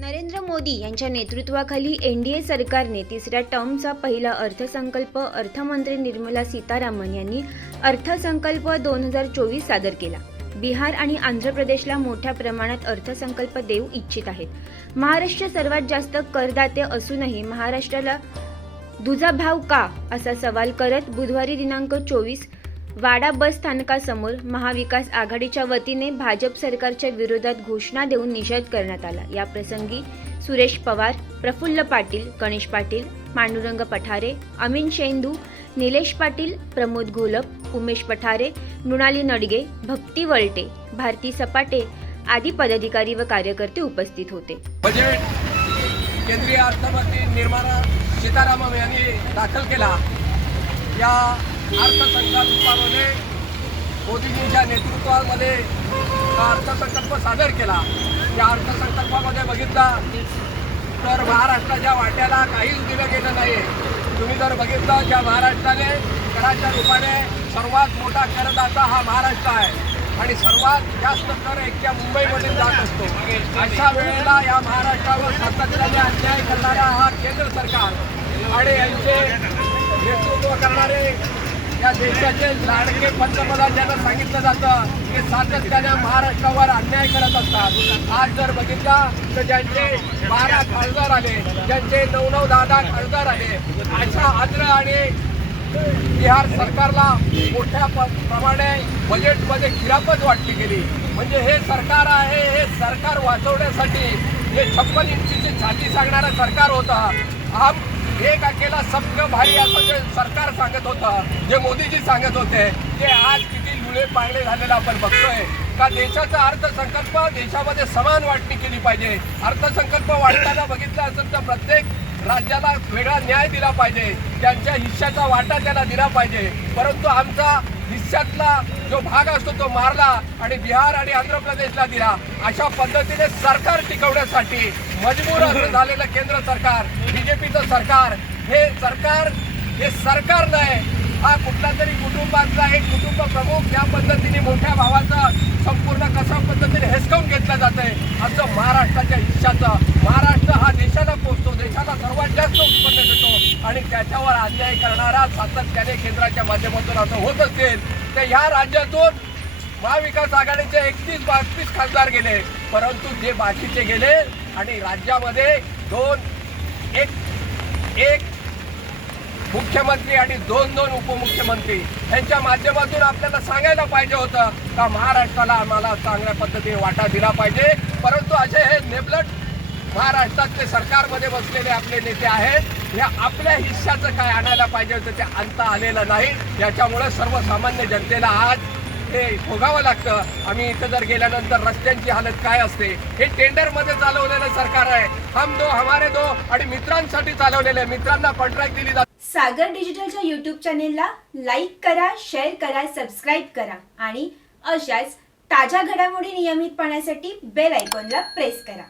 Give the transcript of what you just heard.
नरेंद्र मोदी यांच्या नेतृत्वाखाली N D A सरकारने तिसऱ्या टर्मचा पहिला अर्थसंकल्प अर्थमंत्री निर्मला सीतारामन यांनी अर्थसंकल्प दोन हजार चोवीस सादर केला. बिहार आणि आंध्र प्रदेशला मोठ्या प्रमाणात अर्थसंकल्प देऊ इच्छित आहेत. महाराष्ट्र सर्वात जास्त करदाते असूनही महाराष्ट्राला दुजा भाव का? असा सवाल करत बुधवारी दिनांक चोवीस वाडा बस स्थानकासमोर महाविकास आघाडीच्या वतीने भाजप सरकारच्या विरोधात घोषणा देऊन निषेध करण्यात आला. या प्रसंगी सुरेश पवार प्रफुल्ल पाटील गणेश पाटील पांडुरंग पठारे अमीन शेंदू निलेश पाटील प्रमोद घोलप उमेश पठारे मृणाली नडगे भक्ती वळटे भारती सपाटे आदी पदाधिकारी व कार्यकर्ते उपस्थित होते. बजेट केंद्रीय अर्थमंत्री निर्मला सीतारामन यांनी दाखल केला. या अर्थसंकल्पामध्ये मोदीजींच्या नेतृत्वामध्ये हा अर्थसंकल्प सादर केला. या अर्थसंकल्पामध्ये बघितला तर महाराष्ट्राच्या वाट्याला काहीच दिलं गेलं नाही तुम्ही जर बघितलं ज्या महाराष्ट्राने कराच्या रूपाने सर्वात मोठा करदाता हा महाराष्ट्र आहे. आणि सर्वात जास्त कर एकट्या मुंबईमध्ये जात असतो. अशा वेळेला या महाराष्ट्रावर सातत्याने अन्याय करणारा हा केंद्र सरकार आणि यांचे नेतृत्व करणारे या देशाचे लाडके पंतप्रधान ज्यांना सांगितलं जातं ते सातत्याने महाराष्ट्रावर अन्याय करत असतात. आज जर बघितला तर ज्यांचे बारा खासदार आले ज्यांचे नऊ नऊ दहा दहा खासदार आले अशा आंध्र आणि बिहार सरकारला मोठ्या प्रमाणे बजेटमध्ये खिरापत वाटली गेली. म्हणजे हे सरकार आहे हे सरकार वाचवण्यासाठी हे छप्पन इंचीची छाती सांगणारं सरकार होतं. हा एक अकेला सबक भाई असं जे सरकार सांगत होतं जे मोदीजी सांगत होते ते आज किती लुळे पांगळे झालेलं आपण बघतोय. का देशाचा अर्थसंकल्प देशामध्ये समान वाटणी केली पाहिजे? अर्थसंकल्प वाटताना बघितलं असेल तर प्रत्येक राज्याला वेगळा न्याय दिला पाहिजे. त्यांच्या हिश्श्याचा वाटा त्याला दिला पाहिजे. परंतु आमचा हिश्श्यातला जो भाग असतो तो मारला आणि बिहार आणि आंध्र प्रदेशला दिला. अशा पद्धतीने सरकार टिकवण्यासाठी मजबूर असं झालेलं केंद्र सरकार बीजेपीचं सरकार हे सरकार हे सरकार नाही हा कुठला तरी कुटुंबातला एक कुटुंब प्रमुख या पद्धतीने मोठ्या भावाचं संपूर्ण कशा पद्धतीने हेसकावून घेतलं जातंय असं महाराष्ट्राच्या हिश्श्याचं महाराष्ट्र आणि त्याच्यावर अन्याय करणारा सातत्याने केंद्राच्या माध्यमातून असं होत असेल तर ह्या राज्यातून महाविकास आघाडीचे एकतीस बावीस खासदार गेले. परंतु जे बाकीचे गेले आणि राज्यामध्ये दोन एक एक मुख्यमंत्री आणि दोन दोन उपमुख्यमंत्री यांच्या माध्यमातून आपल्याला सांगायला पाहिजे होतं का महाराष्ट्राला आम्हाला चांगल्या पद्धतीने वाटा दिला पाहिजे. परंतु असे हे नेबलट महाराष्ट्रातले सरकारमध्ये बसलेले आपले नेते आहेत. या आपल्या हिश्श्याचं काय आणायला पाहिजे होतं ते आणता आलेलं नाही. याच्यामुळे सर्वसामान्य जनतेला आज हे भोगावं लागतं. आम्ही इथं जर गेल्यानंतर रस्त्यांची हालत काय असते? हे टेंडरमध्ये चालवलेलं सरकार आहे. हम दो हमारे दो आणि मित्रांसाठी चालवलेलं आहे. मित्रांना कॉन्ट्रॅक्ट दिली जाते. सागर डिजिटलच्या युट्यूब चॅनेलला लाईक करा शेअर करा सबस्क्राईब करा आणि अशाच ताज्या घडामोडी नियमित पाहण्यासाठी बेल आयकॉनला प्रेस करा.